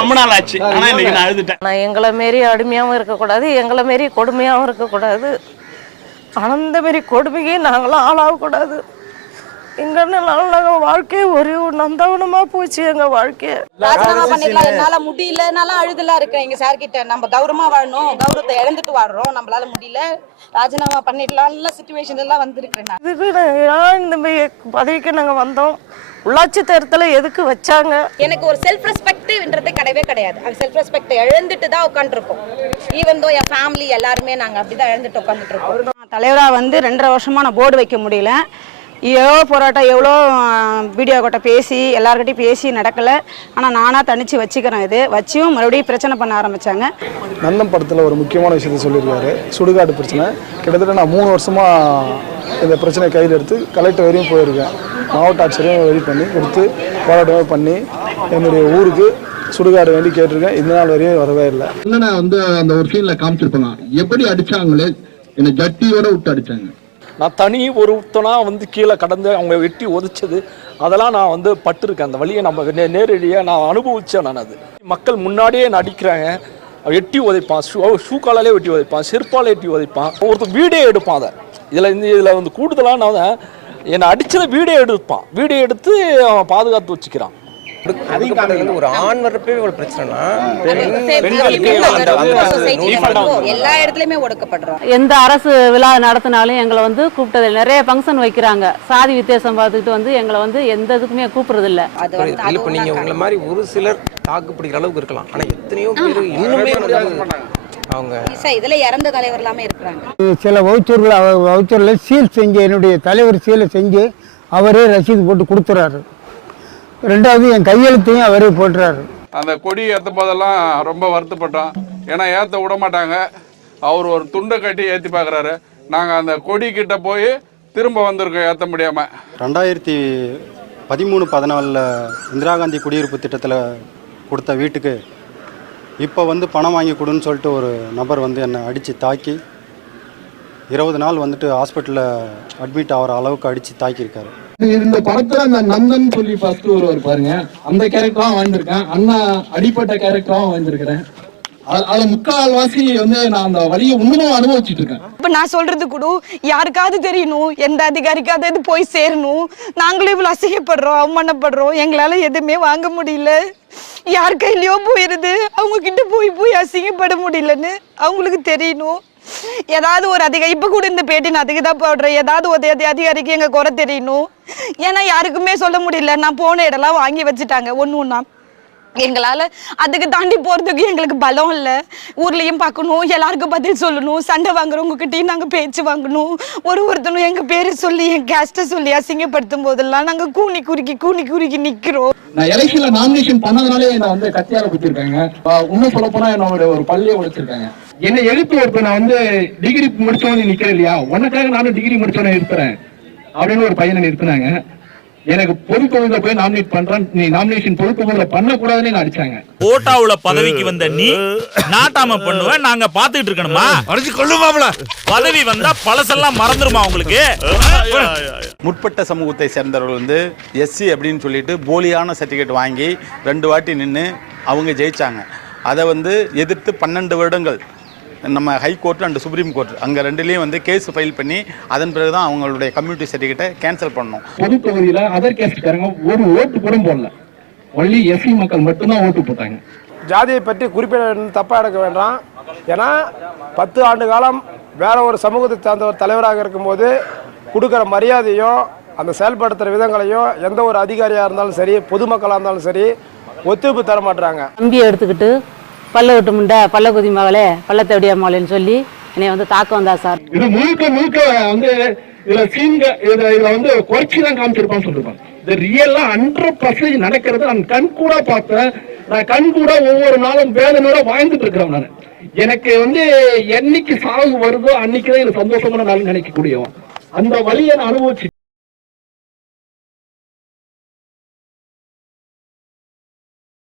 ரொம்ப நாள் ஆச்சு ஆனா இன்னைக்கு நான் அழுதுட்டேன். நான் எங்களை மாரி அடிமையாகவும் இருக்கக்கூடாது எங்களை மாரி கொடுமையாகவும் இருக்கக்கூடாது. அந்த மாரி கொடுமைக்கு நாங்களாம் ஆளாகக்கூடாது. எங்கனால நாங்கள் வாழ்க்கையே ஒரு நந்தவனமாக போச்சு எங்கள் வாழ்க்கையே. ராஜினாமா பண்ணிடலாம் என்னால முடியல என்னால அழுதுலாம் இருக்கேன். எங்க சார் கிட்ட நம்ம கௌரவமா வாழணும். கௌரவத்தை இழந்துட்டு வாழ்றோம் நம்மளால முடியல. ராஜினாமா பண்ணிடலாம்ல சுச்சுவேஷன் எல்லாம் வந்திருக்கேன் நான். இதுக்கு ஏன் இந்த பதவிக்கு நாங்கள் வந்தோம்? உள்ளாட்சி தேர்தலை எதுக்கு வச்சாங்க? எனக்கு ஒரு செல்ஃப் ரெஸ்பெக்ட்ன்றது கிடையவே கிடையாது. அது செல்ஃப் ரெஸ்பெக்ட் இழந்துட்டு தான் உட்காந்துருக்கோம் ஈவன் தோ என் ஃபேமிலி எல்லாருமே நாங்க அப்படிதான் இழந்துட்டு உட்காந்துட்டு இருக்கோம் தலைவரா வந்து ரெண்டரை வருஷமா நான் போர்டு வைக்க முடியல. எவ்வளோ போராட்டம் எவ்வளோ வீடியோ கிட்ட பேசி எல்லார்கிட்டையும் பேசி நடக்கலை. ஆனால் நானாக தனிச்சு வச்சுக்கிறேன் இது. வச்சும் மறுபடியும் பிரச்சனை பண்ண ஆரம்பித்தாங்க நந்தம் படத்தில் ஒரு முக்கியமான விஷயத்த சொல்லியிருக்காரு. சுடுகாடு பிரச்சனை. கிட்டத்தட்ட நான் மூணு வருஷமாக இந்த பிரச்சனையை கையில் எடுத்து கலெக்டர் வரையும் போயிருக்கேன். மாவட்ட ஆட்சியரையும் ரெடி பண்ணி கொடுத்து போராட்டமே பண்ணி என்னுடைய ஊருக்கு சுடுகாடு வேண்டி கேட்டிருக்கேன். இந்த நாள் வரையும் வரவே இல்லை. என்னன்னா வந்து அந்த ஒரு சீன்ல காமிச்சிருப்பாங்க? எப்படி அடிச்சாங்களே? என்னை ஜட்டியோட விட்டு அடிச்சாங்க. நான் தனி ஒருத்தனா வந்து கீழே கடந்து அவங்க வெட்டி உதைச்சது அதெல்லாம் நான் வந்து பட்டிருக்கேன். அந்த வழியை நம்ம நே நேரடியாக நான் அனுபவிச்சேன் நான் அது. மக்கள் முன்னாடியே நடிக்கிறாங்க. அவன் எட்டி உதைப்பான். ஷூ ஷூ காலாலே வெட்டி உதைப்பான். செருப்பால் எட்டி உதைப்பான். ஒருத்தர் வீடியோ எடுப்பான் அதை. இதில் இந்த இதில் வந்து கூடுதலாக நான் தான் என்னை அடித்ததை வீடியோ எடுப்பான். வீடியோ எடுத்து அவன் பாதுகாத்து வச்சுக்கிறான். ஒரு ஆண் வரப்பே ஒரு பிரச்சனைனா எல்லா இடத்துலயுமே ஒடுக்கப்படுறோம். எந்த அரசு விழா நடத்தினாலும் எங்களை வந்து கூப்பிட்டது நிறைய ஃபங்க்ஷன் வைக்கிறாங்க. சாதி வித்தியாசம் பார்த்துக்கிட்டு வந்து எங்களை வந்து எந்த இதுக்குமே கூப்பிடுறது இல்ல இப்ப நீங்க உங்களை மாதிரி ஒரு சிலர் தாக்கு பிடிக்கிற அளவுக்கு இருக்கலாம். ஆனா எத்தனையோ பேர் இன்னுமே அவங்க இதுல இறந்த தலைவர் எல்லாமே இருக்கிறாங்க. சில வவுச்சூர்கள் வவுச்சூரில் சீல் செஞ்சு என்னுடைய தலைவர் சீலை செஞ்சு அவரே ரசீது போட்டு கொடுத்துறாரு. ரெண்டாவது என் கையெழுத்தையும் அவரே போட்டுறாரு அந்த கொடி ஏற்றும் போதெல்லாம் ரொம்ப வருத்தப்பட்டோம். ஏன்னா ஏற்ற விட மாட்டாங்க. அவர் ஒரு துண்டை கட்டி ஏற்றி பார்க்குறாரு நாங்கள் அந்த கொடி கிட்ட போய் திரும்ப வந்திருக்கோம் ஏற்ற முடியாமல் ரெண்டாயிரத்தி பதிமூணு பதினாலில் இந்திரா காந்தி குடியிருப்பு திட்டத்தில் கொடுத்த வீட்டுக்கு இப்போ வந்து பணம் வாங்கி கொடுன்னு சொல்லிட்டு ஒரு நபர் வந்து என்னை அடித்து தாக்கி இருபது நாள் வந்துட்டு ஹாஸ்பிட்டலில் அட்மிட் ஆகிற அளவுக்கு அடித்து தாக்கியிருக்காரு. இந்த படத்துல அந்த நந்தன் சொல்லி ஃபர்ஸ்ட் ஒருவர் பாருங்க. அந்த கேரக்டரும் வாழ்ந்திருக்கேன் அண்ணா அடிப்பட்ட கேரக்டரும் வாழ்ந்திருக்கிறேன் அது- அதுல முக்கால்வாசி வந்து நான் அந்த வழியை இன்னமும் அனுபவிச்சுட்டு இருக்கேன். இப்போ நான் சொல்றது கூட யாருக்காவது தெரியணும் எந்த அதிகாரிக்காவது இது போய் சேரணும் நாங்களும் இவ்வளோ அசிங்கப்படுறோம் அவமானப்படுறோம் எங்களால எதுவுமே வாங்க முடியல. யார் கையிலயோ போயிருது. அவங்க கிட்ட போய் போய் அசிங்கப்பட முடியலன்னு அவங்களுக்கு தெரியணும். ஏதாவது ஒரு அதிகாரி இப்போ கூட இந்த பேட்டி நான் அதுக்கு தான் போடுறேன். ஏதாவது ஒரு அதிகாரிக்கு எங்க குறை தெரியணும். ஏன்னா யாருக்குமே சொல்ல முடியல. நான் போன இடம்லாம் வாங்கி வச்சுட்டாங்க. ஒன்று ஒன்றா எங்களால அதுக்கு தாண்டி போறதுக்கு எங்களுக்கு பலம் இல்ல. ஊர்லயும் பார்க்கணும் எல்லாருக்கும் பதில் சொல்லணும் சண்டை வாங்குறவங்க நாங்கள் நாங்க பேச்சு வாங்கணும். ஒரு ஒருத்தனும் எங்க பேரை சொல்லி என் கேஸ்ட்டை சொல்லி அசிங்கப்படுத்தும் போதெல்லாம் நாங்க கூனி குறுக்கி கூனி குறுக்கி நிக்கிறோம். நான் எலெக்ஷன்ல நாமினேஷன் பண்ணதுனாலே என்னை வந்து கத்தியால குத்திருக்காங்க. ஆஹ் இன்னும் சொல்ல போனா என்னோட ஒரு பள்ளியை உடைச்சிருக்காங்க என்னை எழுத்து ஒருத்தர் நான் வந்து டிகிரி முடிச்சவனே நிக்கிறேன் இல்லையா? உனக்காக நானும் டிகிரி முடிச்சவனே இருக்கிறேன். அப்படின்னு ஒரு பையனை நிறுத்தினாங்க. எனக்கு பொது தொகுதியில போய் நாமினேட் பண்றேன். நீ நாமினேஷன் பொது தொகுதியில பண்ணக்கூடாதுன்னு என்ன அடிச்சாங்க. ஓட்டாவுல பதவிக்கு வந்த நீ நாட்டாம பண்ணுவ நாங்க பாத்துக்கிட்டு இருக்கணுமா? அடிச்சு கொள்ளுமாப்ல பதவி வந்தா பழசெல்லாம் மறந்துருமா உங்களுக்கு? முற்பட்ட சமூகத்தை சேர்ந்தவர்கள் வந்து எஸ்சி அப்படின்னு சொல்லிட்டு போலியான சர்டிஃபிகேட் வாங்கி ரெண்டு வாட்டி நின்று அவங்க ஜெயிச்சாங்க. அதை வந்து எதிர்த்து பன்னெண்டு வருடங்கள் நம்ம high court and supreme court அங்கே ரெண்டுலேயும் வந்து கேஸ் ஃபைல் பண்ணி அதன் பிறகு தான் அவங்களுடைய கம்யூனிட்டி சர்டிஃபிகேட்டை கேன்சல் பண்ணோம் பொது தொகுதியில அதர் கேஸ்ட்காரங்க ஒரு ஓட்டு கூட போடல. ஒன்லி எஸ்சி மக்கள் மட்டும்தான் ஓட்டு போட்டாங்க. ஜாதியை பற்றி குறிப்பிட தப்பாக எடுக்க வேண்டாம். ஏன்னா பத்து ஆண்டு காலம் வேற ஒரு சமூகத்தை சார்ந்த ஒரு தலைவராக இருக்கும்போது கொடுக்குற மரியாதையும் அந்த செயல்படுத்துகிற விதங்களையும் எந்த ஒரு அதிகாரியாக இருந்தாலும் சரி பொதுமக்களாக இருந்தாலும் சரி ஒத்துழைப்பு தர மாட்டுறாங்க தம்பியை எடுத்துக்கிட்டு பல்ல விட்டு முண்டை பல்ல குதி மகளே பள்ளத்தை மகளேன்னு சொல்லி என்னை வந்து தாக்க வந்தா சார். இது முழுக்க முழுக்க வந்து இதுல சீன்க இதுல இதுல வந்து குறைச்சி தான் காமிச்சிருப்பான்னு சொல்லிருப்பாங்க. இது ரியலா ஹண்ட்ரட் பர்சன்டேஜ் நடக்கிறது நான் கண் கூட பார்த்தேன். நான் கண் கூட ஒவ்வொரு நாளும் வேதனோட வாழ்ந்துட்டு இருக்கிறேன் நான். எனக்கு வந்து என்னைக்கு சாவு வருதோ அன்னைக்கு தான் எனக்கு சந்தோஷமான நாள் நினைக்கக்கூடியவன். அந்த வழியை நான் அனுபவிச்சு